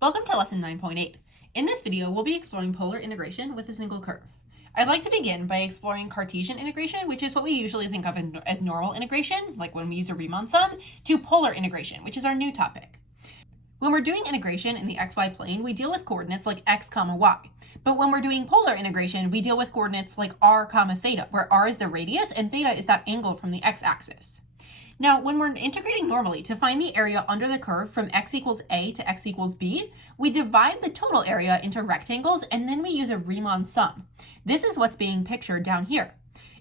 Welcome to lesson 9.8. In this video, we'll be exploring polar integration with a single curve. I'd like to begin by exploring Cartesian integration, which is what we usually think of as normal integration, like when we use a Riemann sum, to polar integration, which is our new topic. When we're doing integration in the xy plane, we deal with coordinates like x, y. But when we're doing polar integration, we deal with coordinates like r, theta, where r is the radius and theta is that angle from the x-axis. Now, when we're integrating normally to find the area under the curve from x equals a to x equals b, we divide the total area into rectangles and then we use a Riemann sum. This is what's being pictured down here.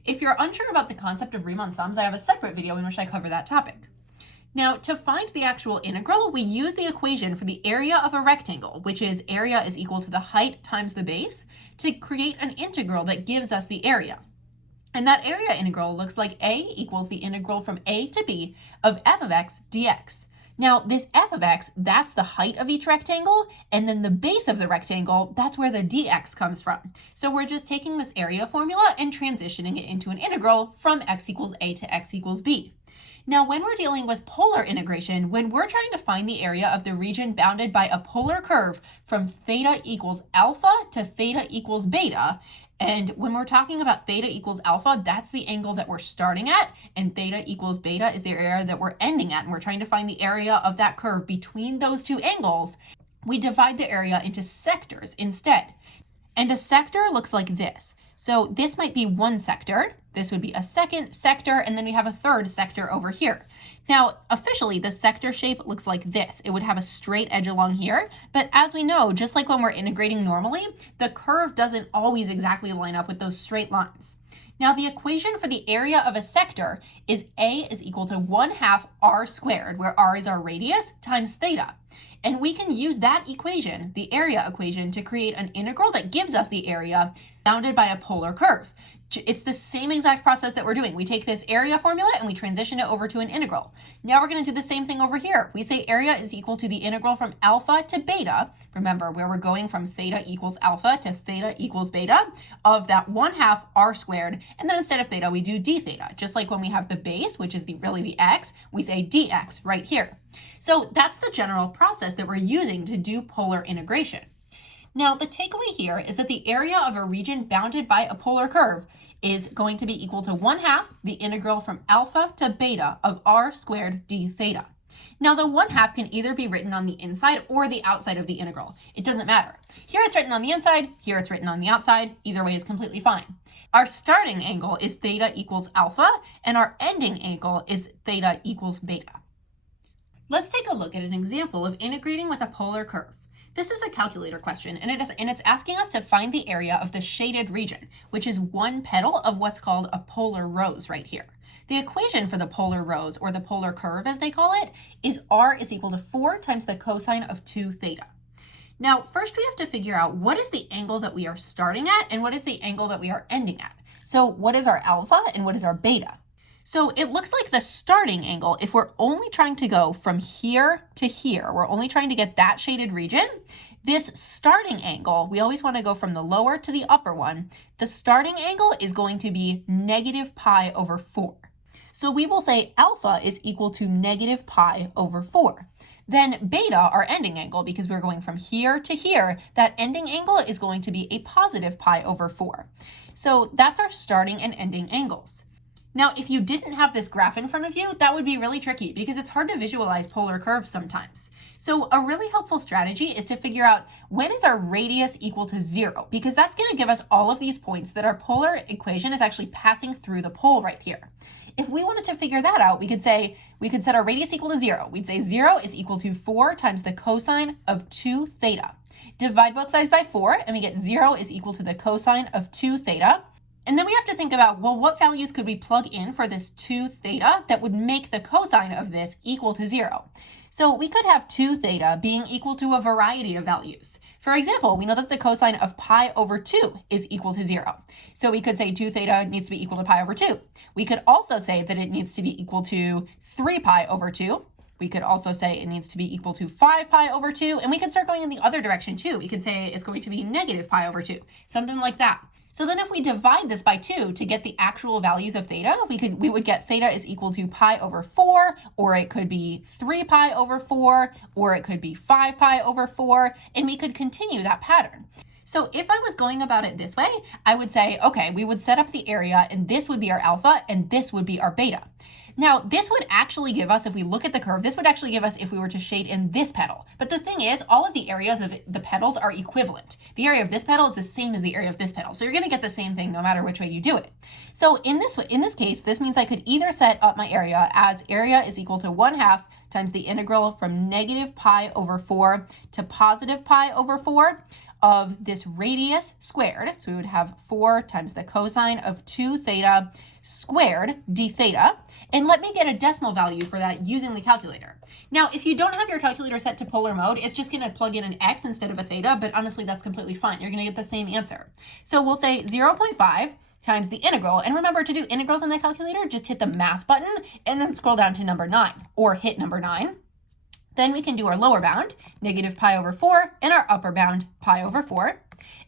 If you're unsure about the concept of Riemann sums, I have a separate video in which I cover that topic. Now, to find the actual integral, we use the equation for the area of a rectangle, which is area is equal to the height times the base, to create an integral that gives us the area. And that area integral looks like a equals the integral from a to b of f of x dx. Now, this f of x, that's the height of each rectangle, and then the base of the rectangle, that's where the dx comes from. So we're just taking this area formula and transitioning it into an integral from x equals a to x equals b. Now, when we're dealing with polar integration, when we're trying to find the area of the region bounded by a polar curve from theta equals alpha to theta equals beta, and when we're talking about theta equals alpha, that's the angle that we're starting at, and theta equals beta is the area that we're ending at, and we're trying to find the area of that curve between those two angles, we divide the area into sectors instead. And a sector looks like this. So this might be one sector, this would be a second sector, and then we have a third sector over here. Now, officially, the sector shape looks like this. It would have a straight edge along here, but as we know, just like when we're integrating normally, the curve doesn't always exactly line up with those straight lines. Now, the equation for the area of a sector is a is equal to 1/2 r squared, where r is our radius, times theta. And we can use that equation, the area equation, to create an integral that gives us the area bounded by a polar curve. It's the same exact process that we're doing. We take this area formula and we transition it over to an integral. Now we're going to do the same thing over here. We say area is equal to the integral from alpha to beta. Remember, where we're going from theta equals alpha to theta equals beta of that 1/2 r squared. And then instead of theta, we do d theta. Just like when we have the base, which is really the x, we say dx right here. So that's the general process that we're using to do polar integration. Now, the takeaway here is that the area of a region bounded by a polar curve is going to be equal to 1/2 the integral from alpha to beta of r squared d theta. Now, the 1/2 can either be written on the inside or the outside of the integral. It doesn't matter. Here it's written on the inside, here it's written on the outside. Either way is completely fine. Our starting angle is theta equals alpha, and our ending angle is theta equals beta. Let's take a look at an example of integrating with a polar curve. This is a calculator question, and it's asking us to find the area of the shaded region, which is one petal of what's called a polar rose right here. The equation for the polar rose, or the polar curve as they call it, is r is equal to 4 times the cosine of 2 theta. Now, first we have to figure out what is the angle that we are starting at and what is the angle that we are ending at. So what is our alpha and what is our beta? So it looks like the starting angle, if we're only trying to go from here to here, we're only trying to get that shaded region, this starting angle, we always want to go from the lower to the upper one, the starting angle is going to be negative pi over 4. So we will say alpha is equal to negative pi over 4. Then beta, our ending angle, because we're going from here to here, that ending angle is going to be a positive pi over 4. So that's our starting and ending angles. Now, if you didn't have this graph in front of you, that would be really tricky because it's hard to visualize polar curves sometimes. So a really helpful strategy is to figure out when is our radius equal to 0, because that's going to give us all of these points that our polar equation is actually passing through the pole right here. If we wanted to figure that out, we could set our radius equal to 0. We'd say 0 is equal to 4 times the cosine of 2 theta. Divide both sides by 4, and we get 0 is equal to the cosine of 2 theta. And then we have to think about, well, what values could we plug in for this 2 theta that would make the cosine of this equal to 0? So we could have 2 theta being equal to a variety of values. For example, we know that the cosine of pi over 2 is equal to 0. So we could say 2 theta needs to be equal to pi over 2. We could also say that it needs to be equal to 3 pi over 2. We could also say it needs to be equal to 5 pi over 2. And we could start going in the other direction too. We could say it's going to be negative pi over 2, something like that. So then if we divide this by 2 to get the actual values of theta, we would get theta is equal to pi over 4, or it could be 3 pi over 4, or it could be 5 pi over 4, and we could continue that pattern. So if I was going about it this way, I would say, okay, we would set up the area, and this would be our alpha, and this would be our beta. Now, this would actually give us, if we look at the curve, this would actually give us if we were to shade in this petal. But the thing is, all of the areas of the petals are equivalent. The area of this petal is the same as the area of this petal. So you're going to get the same thing no matter which way you do it. So in this case, this means I could either set up my area as area is equal to 1/2 times the integral from negative pi over 4 to positive pi over 4 of this radius squared. So we would have 4 times the cosine of 2 theta squared d theta. And let me get a decimal value for that using the calculator. Now, if you don't have your calculator set to polar mode, it's just going to plug in an x instead of a theta, but honestly, that's completely fine. You're going to get the same answer. So we'll say 0.5 times the integral. And remember, to do integrals on the calculator, just hit the math button and then scroll down to number 9, or hit number 9. Then we can do our lower bound, negative pi over 4, and our upper bound, pi over 4.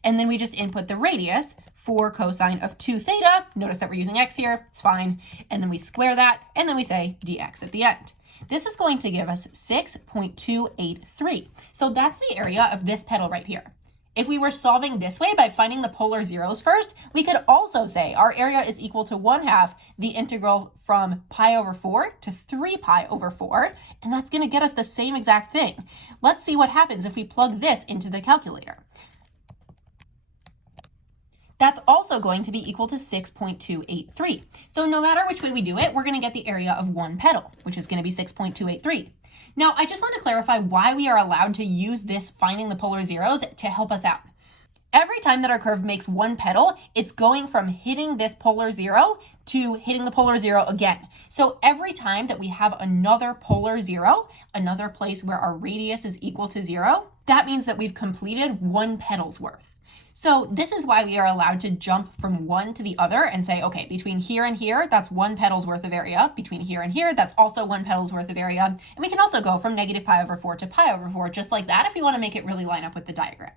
And then we just input the radius, 4 cosine of 2 theta. Notice that we're using x here, it's fine. And then we square that, and then we say dx at the end. This is going to give us 6.283. So that's the area of this petal right here. If we were solving this way by finding the polar zeros first, we could also say our area is equal to 1/2 the integral from pi over 4 to 3 pi over 4, and that's going to get us the same exact thing. Let's see what happens if we plug this into the calculator. That's also going to be equal to 6.283. So no matter which way we do it, we're going to get the area of one petal, which is going to be 6.283. Now, I just want to clarify why we are allowed to use this finding the polar zeros to help us out. Every time that our curve makes one petal, it's going from hitting this polar zero to hitting the polar zero again. So every time that we have another polar zero, another place where our radius is equal to 0, that means that we've completed one petal's worth. So this is why we are allowed to jump from one to the other and say, okay, between here and here, that's one petal's worth of area. Between here and here, that's also one petal's worth of area. And we can also go from negative pi over 4 to pi over 4, just like that, if we want to make it really line up with the diagram.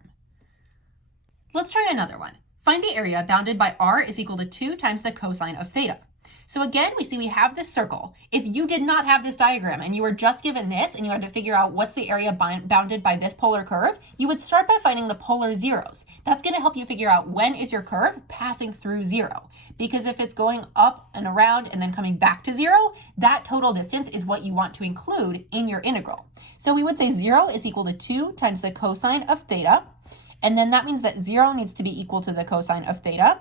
Let's try another one. Find the area bounded by r is equal to 2 times the cosine of theta. So again, we see we have this circle. If you did not have this diagram and you were just given this and you had to figure out what's the area bounded by this polar curve, you would start by finding the polar zeros. That's going to help you figure out when is your curve passing through 0. Because if it's going up and around and then coming back to 0, that total distance is what you want to include in your integral. So we would say 0 is equal to 2 times the cosine of theta. And then that means that 0 needs to be equal to the cosine of theta.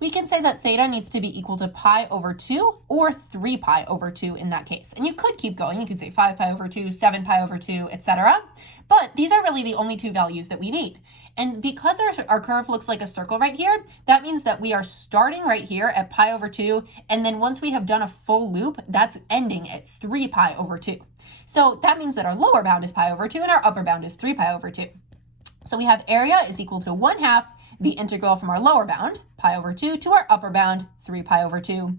We can say that theta needs to be equal to pi over 2 or 3 pi over 2 in that case. And you could keep going. You could say 5 pi over 2, 7 pi over 2, etc. But these are really the only two values that we need. And because our curve looks like a circle right here, that means that we are starting right here at pi over 2. And then once we have done a full loop, that's ending at 3 pi over 2. So that means that our lower bound is pi over 2 and our upper bound is 3 pi over 2. So we have area is equal to 1/2 the integral from our lower bound, pi over 2, to our upper bound, 3 pi over 2,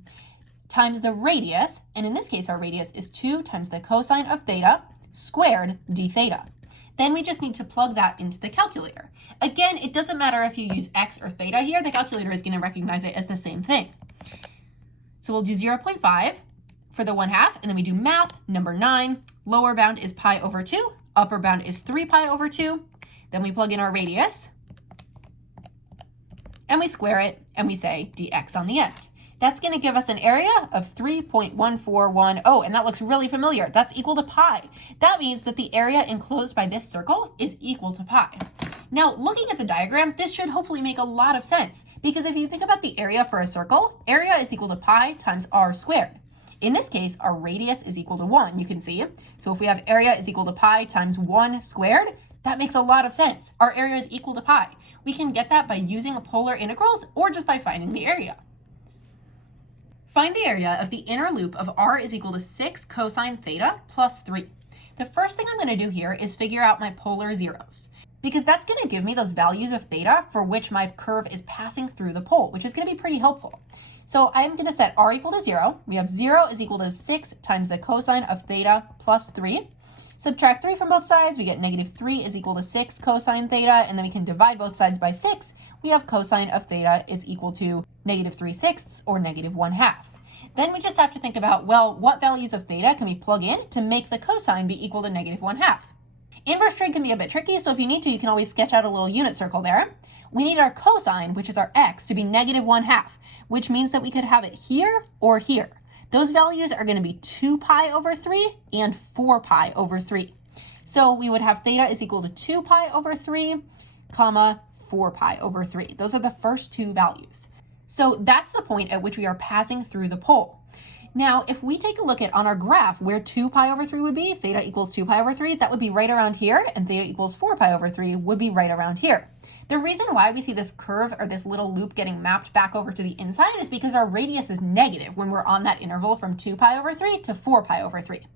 times the radius, and in this case our radius is 2 times the cosine of theta squared d theta. Then we just need to plug that into the calculator. Again, it doesn't matter if you use x or theta here, the calculator is going to recognize it as the same thing. So we'll do 0.5 for the 1/2, and then we do math, number 9, lower bound is pi over 2, upper bound is 3 pi over 2, then we plug in our radius, and we square it, and we say dx on the end. That's going to give us an area of 3.1410, and that looks really familiar. That's equal to pi. That means that the area enclosed by this circle is equal to pi. Now, looking at the diagram, this should hopefully make a lot of sense, because if you think about the area for a circle, area is equal to pi times r squared. In this case, our radius is equal to 1, you can see. So if we have area is equal to pi times 1 squared, that makes a lot of sense. Our area is equal to pi. We can get that by using polar integrals or just by finding the area. Find the area of the inner loop of r is equal to 6 cosine theta plus 3. The first thing I'm going to do here is figure out my polar zeros, because that's going to give me those values of theta for which my curve is passing through the pole, which is going to be pretty helpful. So I'm going to set r equal to 0. We have 0 is equal to 6 times the cosine of theta plus 3. Subtract 3 from both sides, we get negative 3 is equal to 6 cosine theta, and then we can divide both sides by 6. We have cosine of theta is equal to negative 3/6 or negative 1/2. Then we just have to think about, well, what values of theta can we plug in to make the cosine be equal to negative 1/2? Inverse trig can be a bit tricky, so if you need to, you can always sketch out a little unit circle there. We need our cosine, which is our x, to be negative 1/2, which means that we could have it here or here. Those values are going to be 2 pi over 3 and 4 pi over 3. So we would have theta is equal to 2 pi over 3, comma, 4 pi over 3. Those are the first two values. So that's the point at which we are passing through the pole. Now, if we take a look at on our graph where 2 pi over 3 would be, theta equals 2 pi over 3, that would be right around here, and theta equals 4 pi over 3 would be right around here. The reason why we see this curve or this little loop getting mapped back over to the inside is because our radius is negative when we're on that interval from 2 pi over 3 to 4 pi over 3.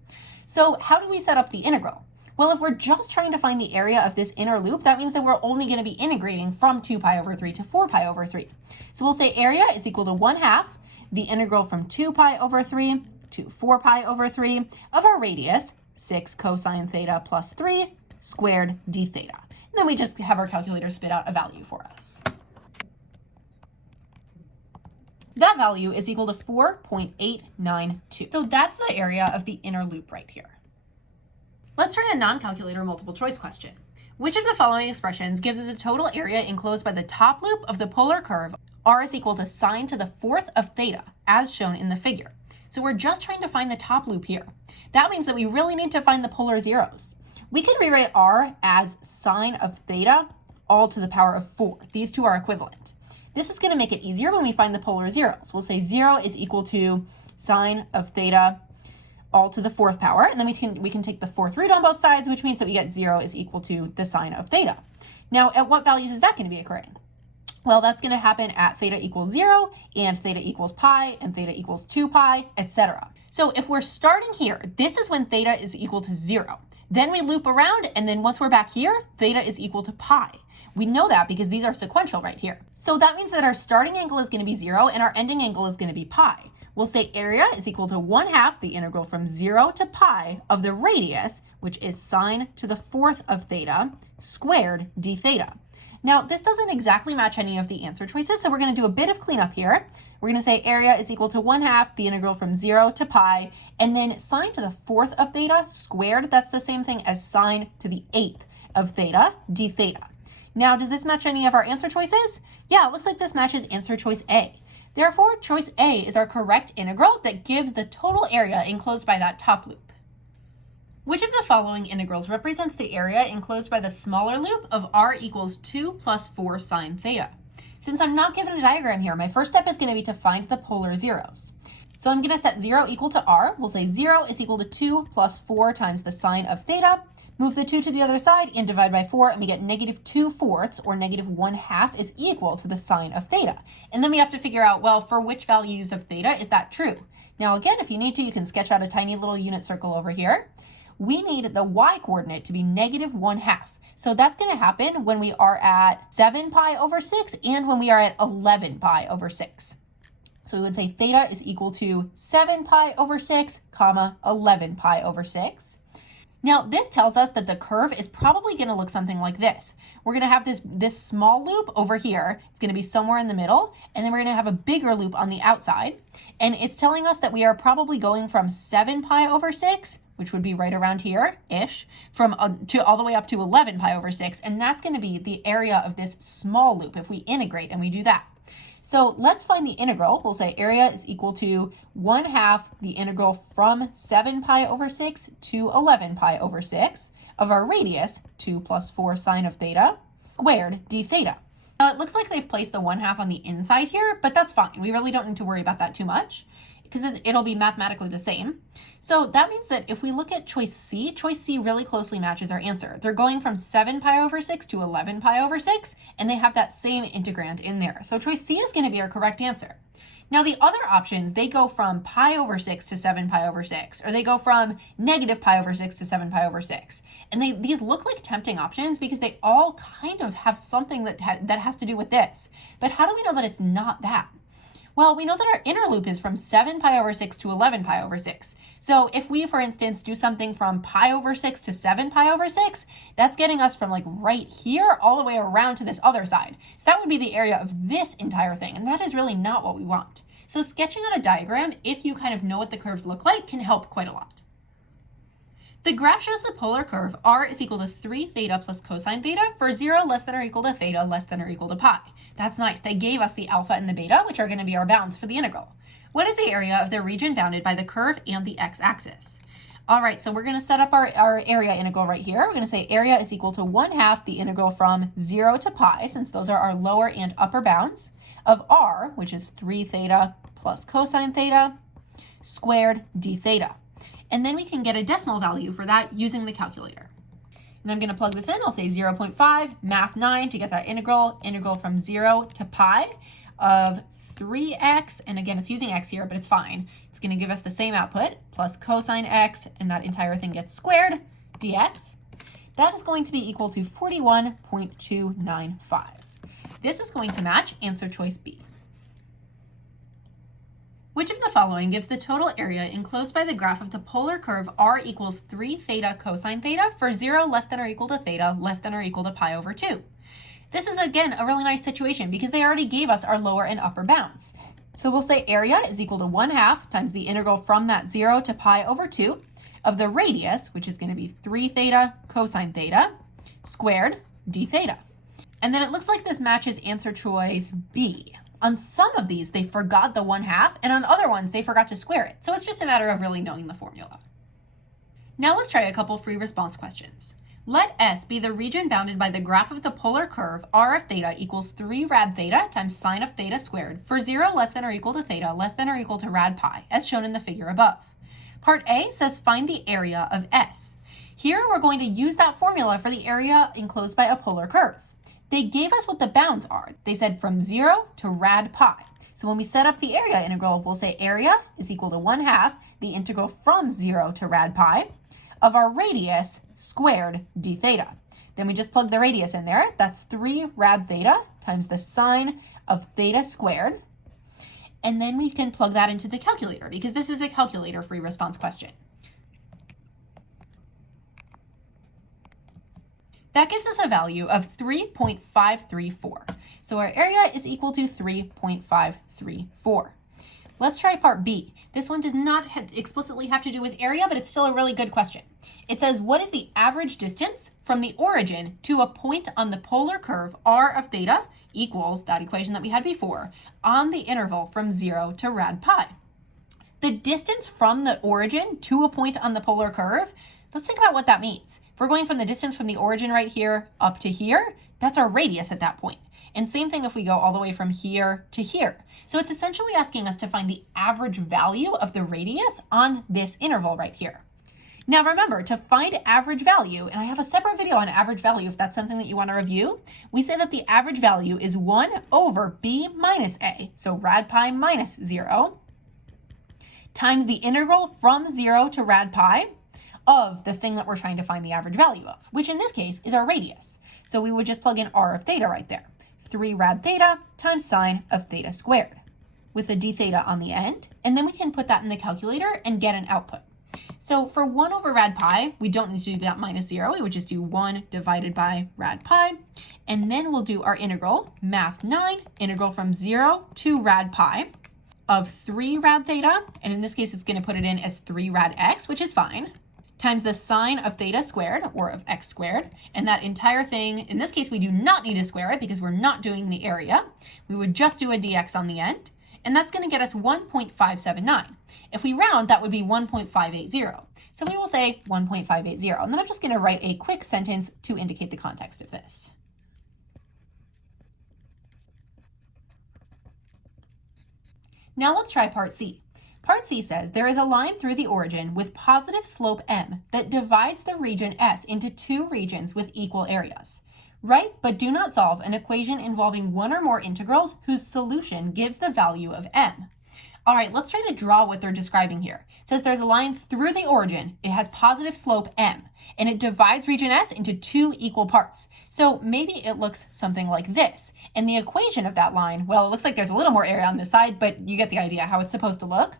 So how do we set up the integral? Well, if we're just trying to find the area of this inner loop, that means that we're only going to be integrating from 2 pi over 3 to 4 pi over 3. So we'll say area is equal to 1/2 the integral from 2 pi over 3 to 4 pi over 3 of our radius, 6 cosine theta plus 3 squared d theta. And then we just have our calculator spit out a value for us. That value is equal to 4.892. So that's the area of the inner loop right here. Let's try a non-calculator multiple choice question. Which of the following expressions gives us a total area enclosed by the top loop of the polar curve r is equal to sine to the 4th of theta, as shown in the figure? So we're just trying to find the top loop here. That means that we really need to find the polar zeros. We can rewrite r as sine of theta all to the power of 4. These two are equivalent. This is going to make it easier when we find the polar zeros. We'll say 0 is equal to sine of theta all to the 4th power, and then we can take the 4th root on both sides, which means that we get 0 is equal to the sine of theta. Now, at what values is that going to be occurring? Well, that's going to happen at theta equals 0, and theta equals pi, and theta equals 2 pi, etc. So if we're starting here, this is when theta is equal to 0. Then we loop around, and then once we're back here, theta is equal to pi. We know that because these are sequential right here. So that means that our starting angle is going to be 0, and our ending angle is going to be pi. We'll say area is equal to 1/2 the integral from 0 to pi of the radius, which is sine to the 4th of theta, squared d theta. Now, this doesn't exactly match any of the answer choices, so we're going to do a bit of cleanup here. We're going to say area is equal to 1/2 the integral from 0 to pi, and then sine to the 4th of theta squared, that's the same thing as sine to the 8th of theta, d theta. Now, does this match any of our answer choices? Yeah, it looks like this matches answer choice A. Therefore, choice A is our correct integral that gives the total area enclosed by that top loop. Which of the following integrals represents the area enclosed by the smaller loop of r equals 2 plus 4 sine theta? Since I'm not given a diagram here, my first step is going to be to find the polar zeros. So I'm going to set 0 equal to r. We'll say 0 is equal to 2 plus 4 times the sine of theta. Move the 2 to the other side and divide by 4, and we get negative 2/4 or negative 1/2 is equal to the sine of theta. And then we have to figure out, well, for which values of theta is that true? Now, again, if you need to, you can sketch out a tiny little unit circle over here. We need the y coordinate to be negative 1/2. So that's going to happen when we are at 7 pi over 6 and when we are at 11 pi over 6. So we would say theta is equal to 7 pi over 6, comma, 11 pi over 6. Now, this tells us that the curve is probably going to look something like this. We're going to have this small loop over here. It's going to be somewhere in the middle, and then we're going to have a bigger loop on the outside. And it's telling us that we are probably going from 7 pi over 6, which would be right around here-ish, to all the way up to 11 pi over 6, and that's going to be the area of this small loop if we integrate and we do that. So let's find the integral. We'll say area is equal to 1/2 the integral from 7 pi over 6 to 11 pi over 6 of our radius, 2 plus 4 sine of theta, squared d theta. Now it looks like they've placed the 1/2 on the inside here, but that's fine. We really don't need to worry about that too much because it'll be mathematically the same. So that means that if we look at choice C really closely matches our answer. They're going from 7 pi over 6 to 11 pi over 6, and they have that same integrand in there. So choice C is going to be our correct answer. Now the other options, they go from pi over 6 to 7 pi over 6, or they go from negative pi over 6 to 7 pi over 6. And these look like tempting options because they all kind of have something that has to do with this. But how do we know that it's not that? Well, we know that our inner loop is from 7 pi over 6 to 11 pi over 6. So if we, for instance, do something from pi over 6 to 7 pi over 6, that's getting us from like right here all the way around to this other side. So that would be the area of this entire thing, and that is really not what we want. So sketching on a diagram, if you kind of know what the curves look like, can help quite a lot. The graph shows the polar curve r is equal to 3 theta plus cosine theta for 0 less than or equal to theta less than or equal to pi. That's nice. They gave us the alpha and the beta, which are going to be our bounds for the integral. What is the area of the region bounded by the curve and the x-axis? All right, so we're going to set up our area integral right here. We're going to say area is equal to 1/2 the integral from 0 to pi, since those are our lower and upper bounds, of r, which is 3 theta plus cosine theta, squared d theta. And then we can get a decimal value for that using the calculator. And I'm going to plug this in. I'll say 0.5, math 9 to get that integral from 0 to pi of 3x, and again, it's using x here, but it's fine. It's going to give us the same output, plus cosine x, and that entire thing gets squared, dx. That is going to be equal to 41.295. This is going to match answer choice B. Which of the following gives the total area enclosed by the graph of the polar curve r equals 3 theta cosine theta for 0 less than or equal to theta less than or equal to pi over 2? This is, again, a really nice situation because they already gave us our lower and upper bounds. So we'll say area is equal to 1/2 times the integral from that 0 to pi over 2 of the radius, which is going to be 3 theta cosine theta, squared d theta. And then it looks like this matches answer choice B. On some of these, they forgot the 1/2, and on other ones, they forgot to square it. So it's just a matter of really knowing the formula. Now let's try a couple free response questions. Let S be the region bounded by the graph of the polar curve r of theta equals 3 rad theta times sine of theta squared for 0 less than or equal to theta less than or equal to rad pi, as shown in the figure above. Part A says find the area of S. Here we're going to use that formula for the area enclosed by a polar curve. They gave us what the bounds are. They said from 0 to rad pi. So when we set up the area integral, we'll say area is equal to 1/2 the integral from 0 to rad pi of our radius squared d theta. Then we just plug the radius in there. That's 3 rad theta times the sine of theta squared. And then we can plug that into the calculator because this is a calculator free response question. That gives us a value of 3.534. So our area is equal to 3.534. Let's try part B. This one does not explicitly have to do with area, but it's still a really good question. It says, what is the average distance from the origin to a point on the polar curve r of theta equals that equation that we had before on the interval from 0 to rad pi? The distance from the origin to a point on the polar curve, let's think about what that means. If we're going from the distance from the origin right here up to here, that's our radius at that point. And same thing if we go all the way from here to here. So it's essentially asking us to find the average value of the radius on this interval right here. Now remember, to find average value, and I have a separate video on average value if that's something that you want to review, we say that the average value is 1 over b minus a, so rad pi minus 0, times the integral from 0 to rad pi of the thing that we're trying to find the average value of, which in this case is our radius. So we would just plug in r of theta right there. 3 rad theta times sine of theta squared with a d theta on the end. And then we can put that in the calculator and get an output. So for 1 over rad pi, we don't need to do that minus 0. We would just do 1 divided by rad pi. And then we'll do our integral, math 9, integral from 0 to rad pi of 3 rad theta. And in this case, it's going to put it in as 3 rad x, which is fine, times the sine of theta squared, or of x squared, and that entire thing, in this case, we do not need to square it because we're not doing the area. We would just do a dx on the end, and that's going to get us 1.579. If we round, that would be 1.580. So we will say 1.580, and then I'm just going to write a quick sentence to indicate the context of this. Now let's try part C. Part C says there is a line through the origin with positive slope m that divides the region S into 2 regions with equal areas. Write but do not solve an equation involving one or more integrals whose solution gives the value of m. All right, let's try to draw what they're describing here. It says there's a line through the origin. It has positive slope m, and it divides region S into 2 equal parts. So maybe it looks something like this. And the equation of that line, well, it looks like there's a little more area on this side, but you get the idea how it's supposed to look.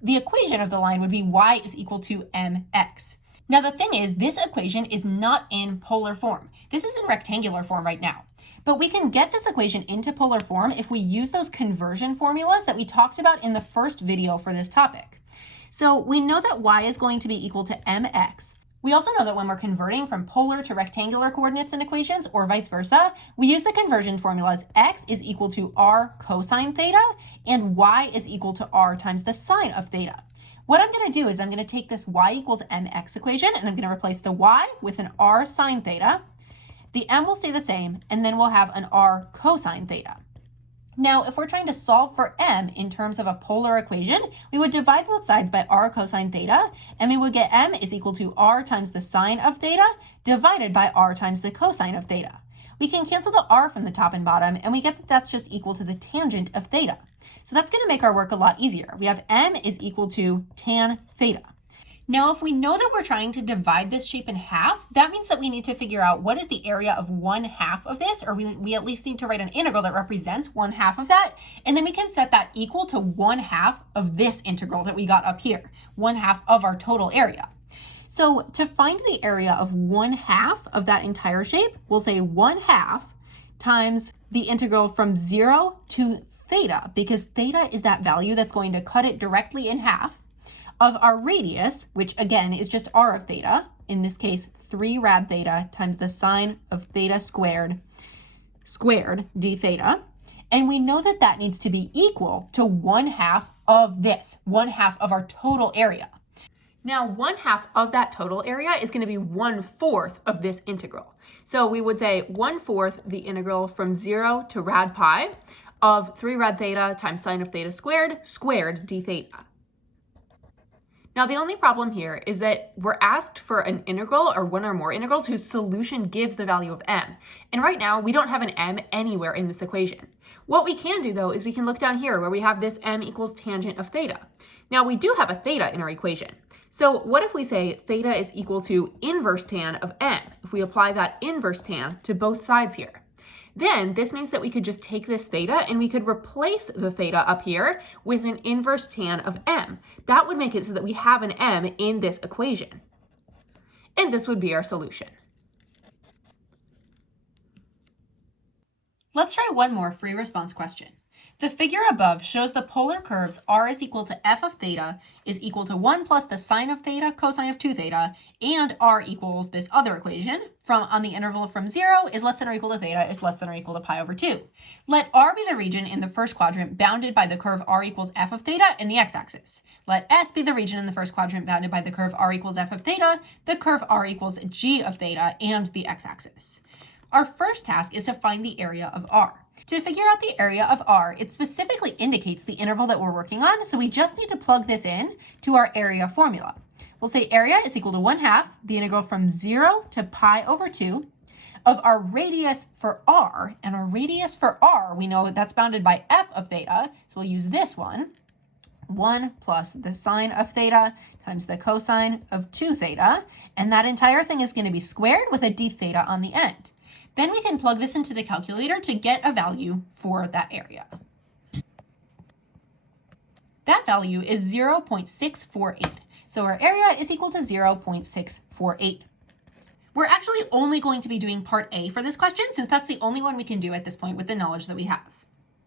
The equation of the line would be y is equal to mx. Now the thing is, this equation is not in polar form. This is in rectangular form right now. But we can get this equation into polar form if we use those conversion formulas that we talked about in the first video for this topic. So we know that y is going to be equal to mx. We also know that when we're converting from polar to rectangular coordinates in equations, or vice versa, we use the conversion formulas x is equal to r cosine theta and y is equal to r times the sine of theta. What I'm going to do is I'm going to take this y equals mx equation and I'm going to replace the y with an r sine theta. The m will stay the same, and then we'll have an r cosine theta. Now, if we're trying to solve for m in terms of a polar equation, we would divide both sides by r cosine theta, and we would get m is equal to r times the sine of theta divided by r times the cosine of theta. We can cancel the r from the top and bottom, and we get that that's just equal to the tangent of theta. So that's going to make our work a lot easier. We have m is equal to tan theta. Now, if we know that we're trying to divide this shape in half, that means that we need to figure out what is the area of 1/2 of this, or we at least need to write an integral that represents 1/2 of that, and then we can set that equal to 1/2 of this integral that we got up here, 1/2 of our total area. So to find the area of 1/2 of that entire shape, we'll say 1/2 times the integral from 0 to theta, because theta is that value that's going to cut it directly in half, of our radius, which again is just r of theta, in this case 3 rad theta times the sine of theta squared d theta. And we know that that needs to be equal to 1/2 of this, 1/2 of our total area. Now 1/2 of that total area is going to be 1/4 of this integral. So we would say 1/4 the integral from 0 to rad pi of 3 rad theta times sine of theta squared d theta. Now, the only problem here is that we're asked for an integral or one or more integrals whose solution gives the value of m. And right now, we don't have an m anywhere in this equation. What we can do, though, is we can look down here where we have this m equals tangent of theta. Now, we do have a theta in our equation. So what if we say theta is equal to inverse tan of m, if we apply that inverse tan to both sides here? Then this means that we could just take this theta and we could replace the theta up here with an inverse tan of m. That would make it so that we have an m in this equation. And this would be our solution. Let's try one more free response question. The figure above shows the polar curves r is equal to f of theta is equal to 1 plus the sine of theta cosine of 2 theta, and r equals this other equation from on the interval from 0 is less than or equal to theta is less than or equal to pi over 2. Let r be the region in the first quadrant bounded by the curve r equals f of theta in the x-axis. Let S be the region in the first quadrant bounded by the curve r equals f of theta, the curve r equals g of theta, and the x-axis. Our first task is to find the area of r. To figure out the area of r, it specifically indicates the interval that we're working on, so we just need to plug this in to our area formula. We'll say area is equal to 1/2, the integral from 0 to pi over 2, of our radius for r, and our radius for r, we know that's bounded by f of theta, so we'll use this one, 1 plus the sine of theta times the cosine of 2 theta, and that entire thing is going to be squared with a d theta on the end. Then we can plug this into the calculator to get a value for that area. That value is 0.648. So our area is equal to 0.648. We're actually only going to be doing part A for this question since that's the only one we can do at this point with the knowledge that we have.